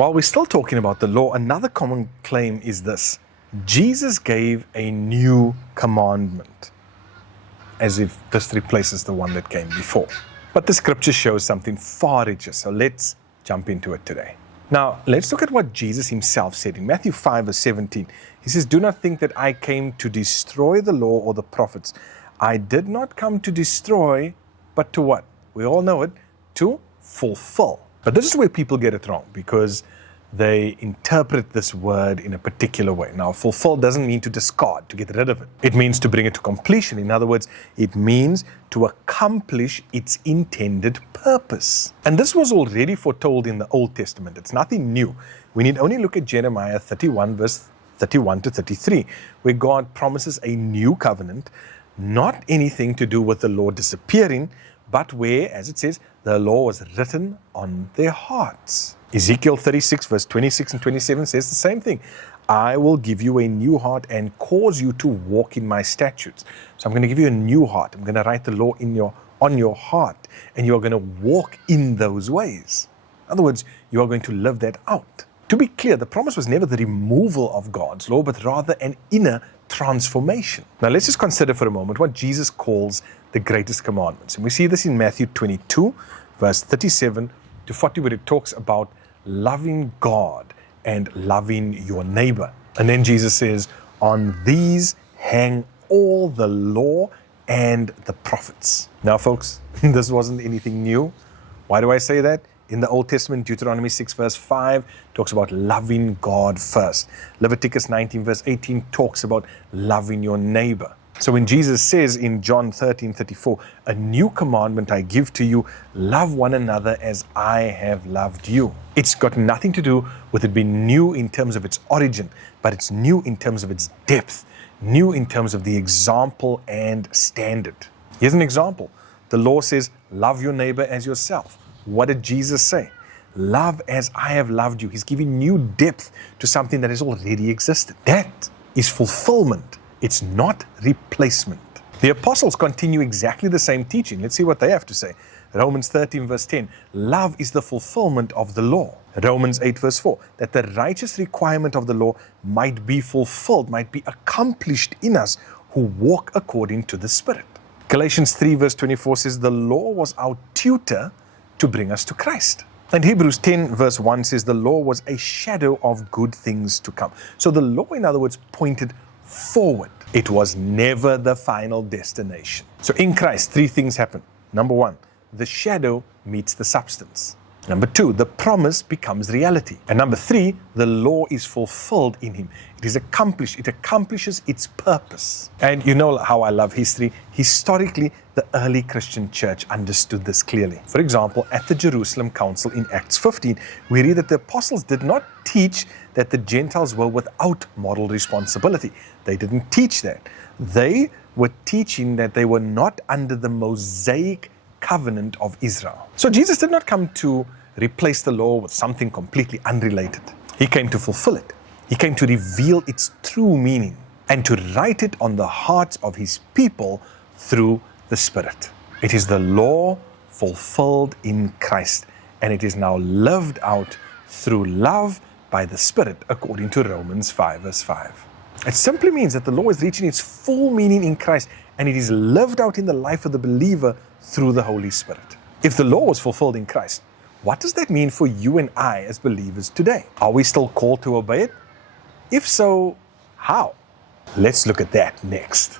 while we're still talking about the law, another common claim is this: Jesus gave a new commandment, as if this replaces the one that came before. But the scripture shows something far richer, so let's jump into it today. Now, let's look at what Jesus himself said in Matthew 5 verse 17. He says, "Do not think that I came to destroy the law or the prophets. I did not come to destroy, but to what?" We all know it, to fulfill. But this is where people get it wrong, because they interpret this word in a particular way. Now, fulfill doesn't mean to discard, to get rid of it. It means to bring it to completion. In other words, it means to accomplish its intended purpose. And this was already foretold in the Old Testament. It's nothing new. We need only look at Jeremiah 31 verse 31 to 33, where God promises a new covenant, not anything to do with the law disappearing, but where, as it says, the law was written on their hearts. Ezekiel 36 verse 26 and 27 says the same thing. "I will give you a new heart and cause you to walk in my statutes." So I'm going to give you a new heart. I'm going to write the law on your heart, and you are going to walk in those ways. In other words, you are going to live that out. To be clear, the promise was never the removal of God's law, but rather an inner transformation. Now let's just consider for a moment what Jesus calls the greatest commandments. And we see this in Matthew 22 verse 37 to 40, where it talks about loving God and loving your neighbor. And then Jesus says, "On these hang all the law and the prophets." Now folks, this wasn't anything new. Why do I say that? In the Old Testament, Deuteronomy 6 verse 5 talks about loving God first. Leviticus 19 verse 18 talks about loving your neighbor. So when Jesus says in John 13:34, "A new commandment I give to you, love one another as I have loved you," it's got nothing to do with it being new in terms of its origin, but it's new in terms of its depth, new in terms of the example and standard. Here's an example. The law says, "Love your neighbor as yourself." What did Jesus say? "Love as I have loved you." He's giving new depth to something that has already existed. That is fulfillment. It's not replacement. The apostles continue exactly the same teaching. Let's see what they have to say. Romans 13 verse 10, "Love is the fulfillment of the law." Romans 8 verse 4, "That the righteous requirement of the law might be fulfilled, might be accomplished in us who walk according to the Spirit." Galatians 3 verse 24 says, "The law was our tutor to bring us to Christ." And Hebrews 10 verse 1 says, "The law was a shadow of good things to come." So the law, in other words, pointed forward. It was never the final destination. So in Christ, three things happen. Number one, the shadow meets the substance. Number two, the promise becomes reality. And number three, the law is fulfilled in him. It is accomplished. It accomplishes its purpose. And you know how I love history. Historically, the early Christian church understood this clearly. For example, at the Jerusalem Council in Acts 15, we read that the apostles did not teach that the Gentiles were without moral responsibility. They didn't teach that. They were teaching that they were not under the Mosaic covenant of Israel. So Jesus did not come to replace the law with something completely unrelated. He came to fulfill it. He came to reveal its true meaning and to write it on the hearts of his people through the Spirit. It is the law fulfilled in Christ, and it is now lived out through love by the Spirit, according to Romans 5 verse 5. It simply means that the law is reaching its full meaning in Christ, and it is lived out in the life of the believer through the Holy Spirit. If the law was fulfilled in Christ, what does that mean for you and I as believers today? Are we still called to obey it? If so, how? Let's look at that next.